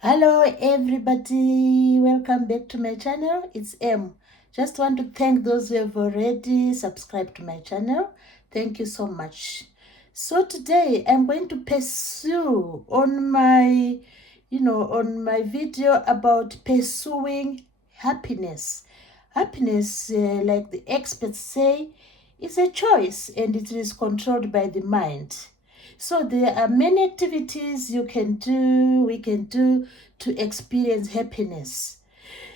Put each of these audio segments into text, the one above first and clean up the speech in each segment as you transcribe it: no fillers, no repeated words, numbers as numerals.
Hello everybody, welcome back to my channel. It's M. Just want to thank those who have already subscribed to my channel. Thank you so much. So today I'm going to pursue on my video about pursuing happiness. Happiness, like the experts say, is a choice and it is controlled by the mind. So there are many activities we can do to experience happiness.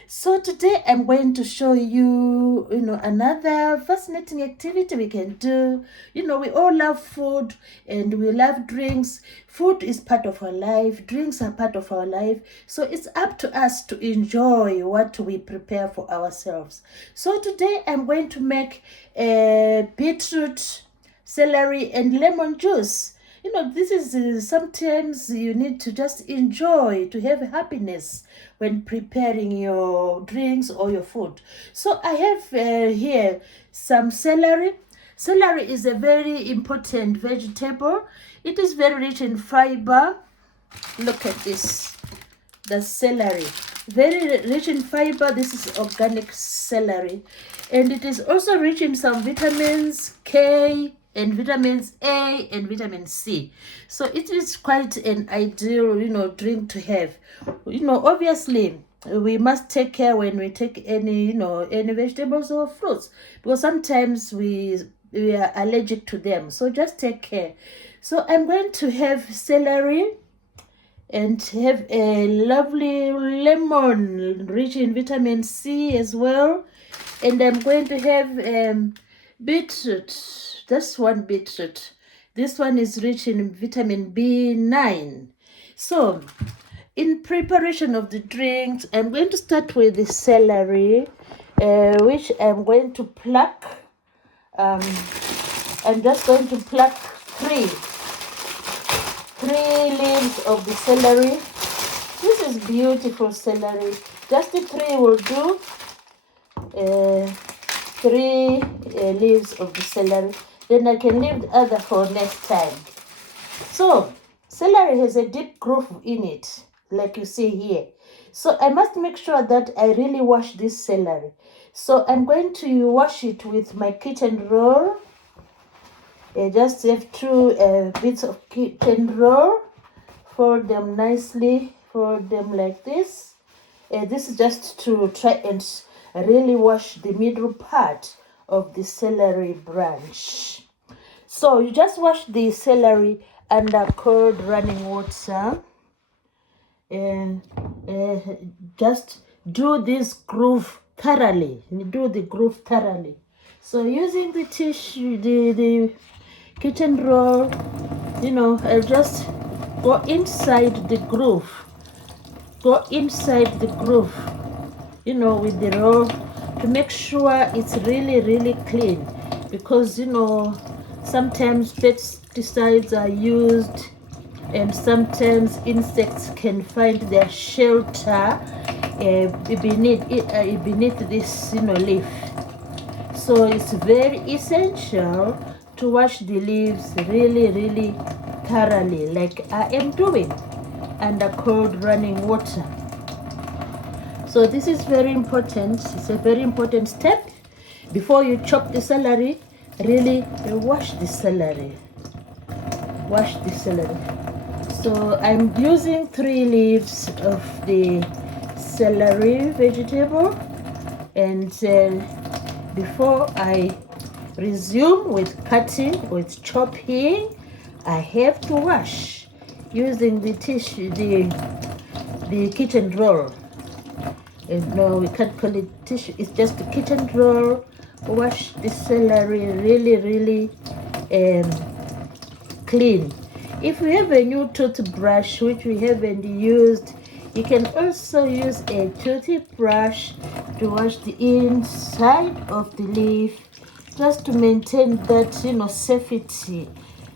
So today I'm going to show you, another fascinating activity we can do. We all love food and we love drinks. Food is part of our life. Drinks are part of our life. So it's up to us to enjoy what we prepare for ourselves. So today I'm going to make a beetroot, celery and lemon juice. This is sometimes you need to just enjoy, to have happiness when preparing your drinks or your food. So I have here some celery. Celery is a very important vegetable. It is very rich in fiber. Look at this. The celery. Very rich in fiber. This is organic celery. And it is also rich in some vitamins K, and vitamins A and vitamin C. So it is quite an ideal, drink to have. Obviously, we must take care when we take any vegetables or fruits, because sometimes we are allergic to them. So just take care. So I'm going to have celery and have a lovely lemon rich in vitamin C as well. And I'm going to have beetroot. Just one beetroot. This one is rich in vitamin B9. So, in preparation of the drinks, I'm going to start with the celery, which I'm going to pluck. I'm just going to pluck three leaves of the celery. This is beautiful celery. Just the three will do. Three leaves of the celery. Then I can leave the other for next time. So, celery has a deep groove in it, like you see here. So, I must make sure that I really wash this celery. So, I'm going to wash it with my kitchen roll. I just have two bits of kitchen roll. Fold them nicely. Fold them like this. This is just to try and really wash the middle part of the celery branch. So you just wash the celery under cold running water and just do this groove thoroughly. Do the groove thoroughly. So using the tissue, the kitchen roll, I'll just go inside the groove. Go inside the groove, with the roll to make sure it's really, really clean, because, sometimes pesticides are used and sometimes insects can find their shelter beneath this, leaf. So it's very essential to wash the leaves really, really thoroughly, like I am doing, under cold running water. So this is very important. It's a very important step. Before you chop the celery, really wash the celery. Wash the celery. So I'm using 3 leaves of the celery vegetable, and before I resume with cutting, with chopping, I have to wash using the tissue, the kitchen roll. No, we can't call it tissue, it's just the kitchen roll. Wash the celery really, really clean. If you have a new toothbrush which we haven't used, you can also use a toothbrush to wash the inside of the leaf, just to maintain that, safety,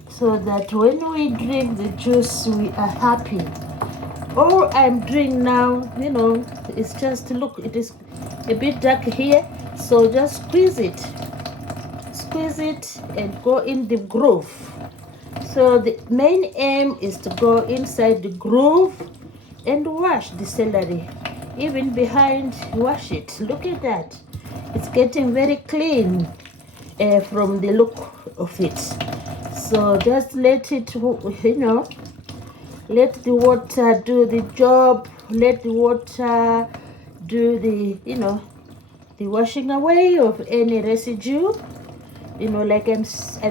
so that when we drink the juice, we are happy. All I'm doing now, is just, look, it is a bit dark here, so just squeeze it and go in the groove. So the main aim is to go inside the groove and wash the celery. Even behind, wash it. Look at that. It's getting very clean from the look of it. So just let it, let the water do the job. Let the water do the, the washing away of any residue. Like I've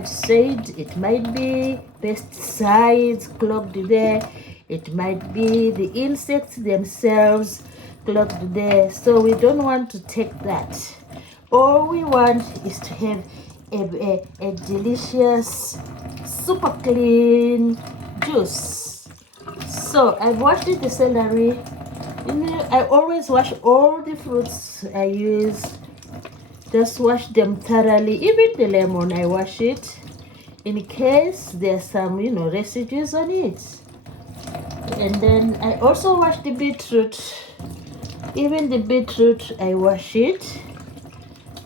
said, it might be pesticides clogged there. It might be the insects themselves clogged there. So we don't want to take that. All we want is to have a delicious, super clean juice. So I've washed the celery. I always wash all the fruits I use. Just wash them thoroughly. Even the lemon, I wash it in case there's some, residues on it. And then I also wash the beetroot. Even the beetroot, I wash it.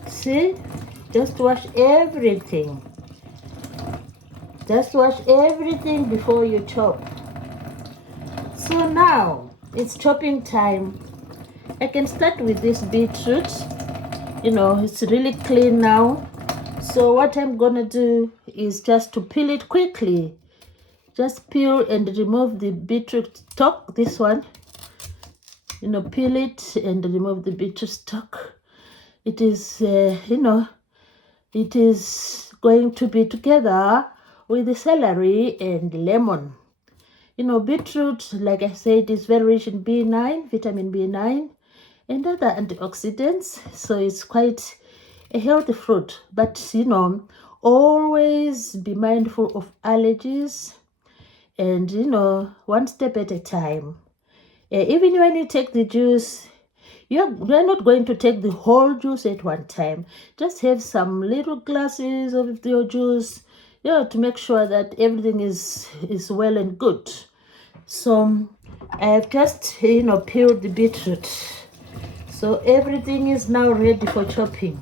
See? Just wash everything. Just wash everything before you chop. So now, it's chopping time. I can start with this beetroot. It's really clean now. So what I'm gonna do is just to peel it quickly. Just peel and remove the beetroot stalk, this one. Peel it and remove the beetroot stalk. It is, it is going to be together with the celery and the lemon. Beetroot, like I said, is very rich in B9, vitamin B9. And other antioxidants, so it's quite a healthy fruit. But always be mindful of allergies, and one step at a time. Even when you take the juice, you're not going to take the whole juice at one time. Just have some little glasses of your juice, to make sure that everything is well and good. So I have just peeled the beetroot. So everything is now ready for chopping.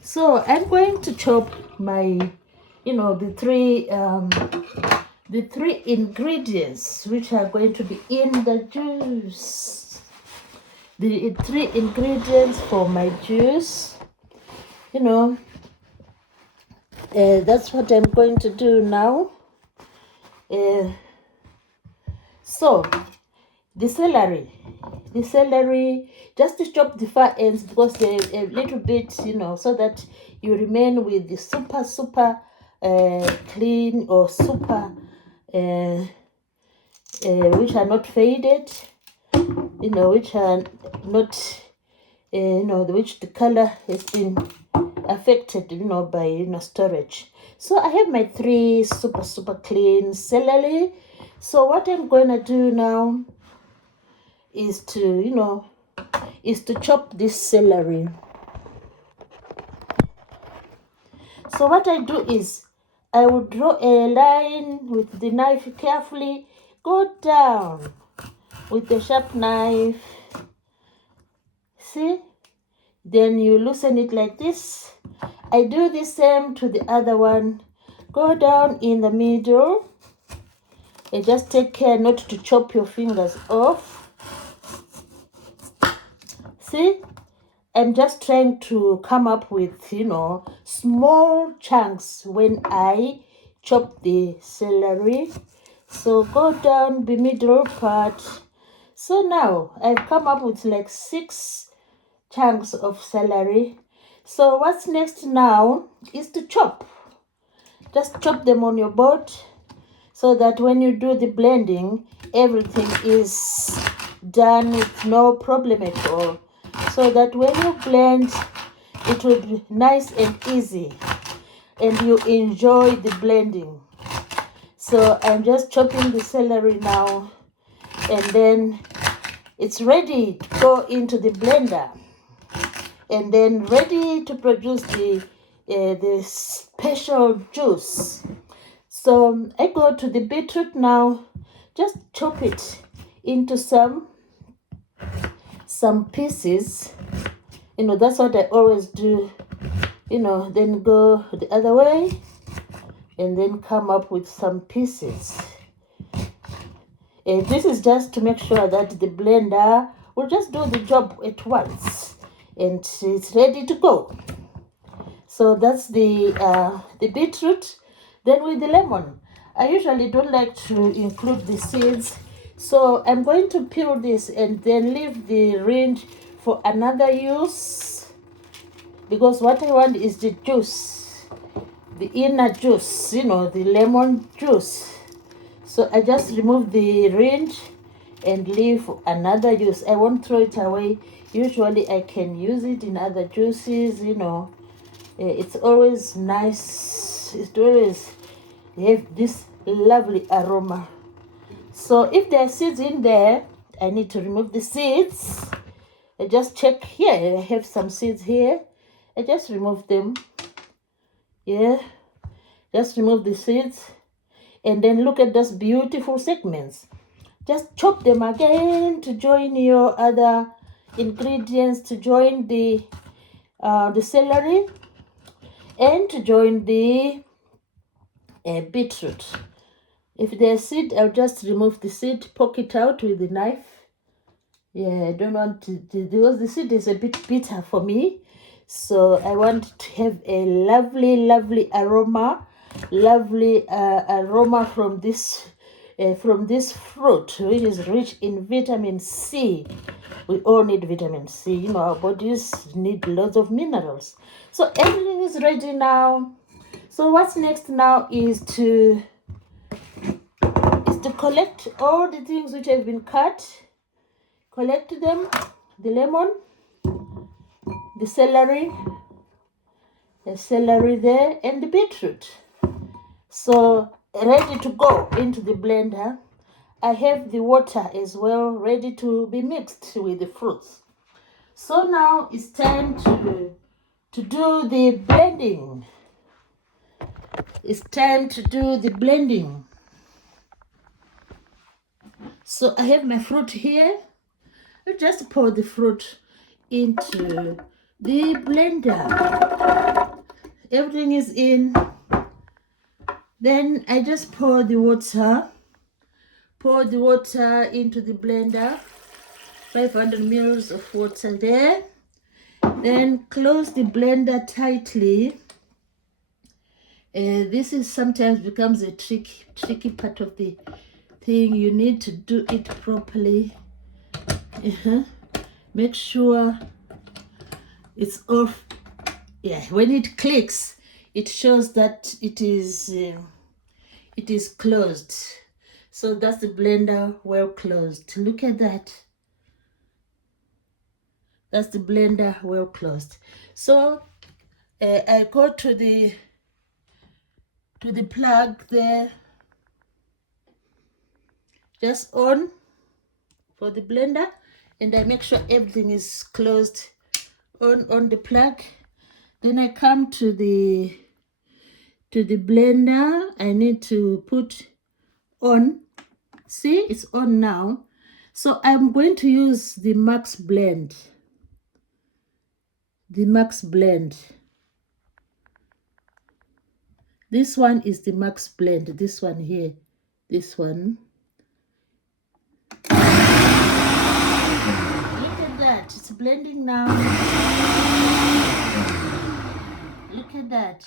So I'm going to chop my, the three ingredients which are going to be in the juice. The 3 ingredients for my juice. That's what I'm going to do now. So the celery, just to chop the far ends because they're a little bit, so that you remain with the super clean or super, which are not faded, which are not, which the color has been affected, by, storage. So I have my 3 super clean celery. So what I'm going to do now is to, chop this celery. So what I do is I will draw a line with the knife carefully, go down with the sharp knife. See? Then you loosen it like this. I do the same to the other one. Go down in the middle. And just take care not to chop your fingers off. See? I'm just trying to come up with, small chunks when I chop the celery. So go down the middle part. So now I've come up with like 6 chunks of celery. So what's next now is to chop. Just chop them on your board so that when you do the blending, everything is done with no problem at all. So that when you blend, it will be nice and easy and you enjoy the blending. So I'm just chopping the celery now, and then it's ready to go into the blender and then ready to produce the special juice. So I go to the beetroot now, just chop it into some pieces. That's what I always do. Then go the other way and then come up with some pieces. This is just to make sure that the blender will just do the job at once, and it's ready to go. So that's the beetroot. Then with the lemon, I usually don't like to include the seeds, so I'm going to peel this and then leave the rind for another use, because what I want is the juice, the inner juice, you know, the lemon juice. So I just remove the rind and leave another use. I won't throw it away. Usually I can use it in other juices, you know. It's always nice. It always have this lovely aroma. So if there are seeds in there, I need to remove the seeds. I just check here. I have some seeds here. I just remove them. Yeah, just remove the seeds. And then look at those beautiful segments. Just chop them again to join your other ingredients, to join the celery, and to join the beetroot. If there's seed, I'll just remove the seed, poke it out with the knife. Yeah, I don't want to, because the seed is a bit bitter for me. So I want to have a lovely, lovely aroma, from this fruit, which is rich in vitamin C. We all need vitamin C. You know, our bodies need lots of minerals. So everything is ready now. So what's next now is to collect all the things which have been cut. Collect them, the lemon, the celery there, and the beetroot. So ready to go into the blender. I have the water as well, ready to be mixed with the fruits. So now it's time to do the blending. It's time to do the blending. So I have my fruit here. I just pour the fruit into the blender. Everything is in. Then I just pour the water into the blender. 500 ml of water there. Then close the blender tightly. This is sometimes becomes a tricky part of the thing. You need to do it properly. Make sure it's off. Yeah, when it clicks, it shows that it is closed. So that's the blender well closed. Look at that. That's the blender well closed. So I go to the plug there, just on for the blender, and I make sure everything is closed on the plug. Then I come to the blender. I need to put on. See, it's on now. So I'm going to use the max blend. The max blend. This one is the max blend. This one here. This one. Look at that. It's blending now. Look at that.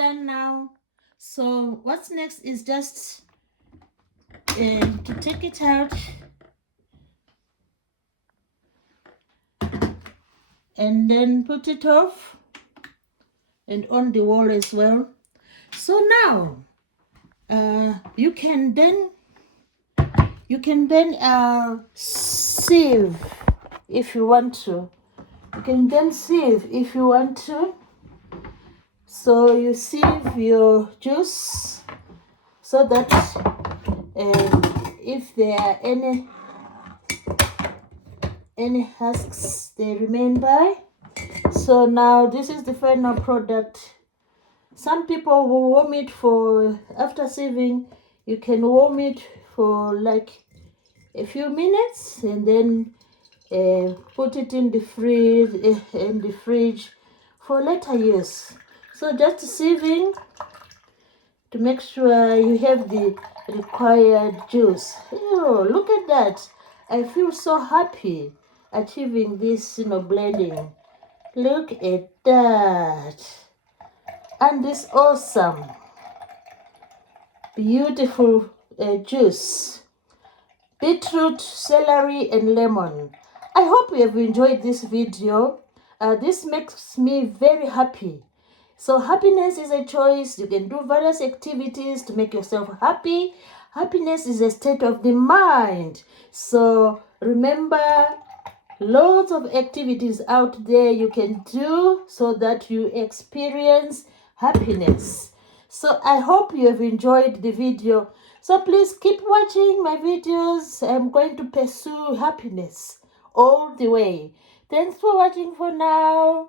done now. So what's next is just to take it out and then put it off and on the wall as well. So now you can then sieve if you want to. You can then sieve if you want to. So you sieve your juice so that if there are any husks, they remain by. So now this is the final product. Some people will warm it for, after sieving, you can warm it for like a few minutes and then put it in the fridge for later use. So just sieving to make sure you have the required juice. Oh, look at that. I feel so happy achieving this, blending. Look at that. And this awesome, beautiful juice. Beetroot, celery, and lemon. I hope you have enjoyed this video. This makes me very happy. So happiness is a choice. You can do various activities to make yourself happy. Happiness is a state of the mind. So remember, lots of activities out there you can do so that you experience happiness. So I hope you have enjoyed the video. So please keep watching my videos. I'm going to pursue happiness all the way. Thanks for watching for now.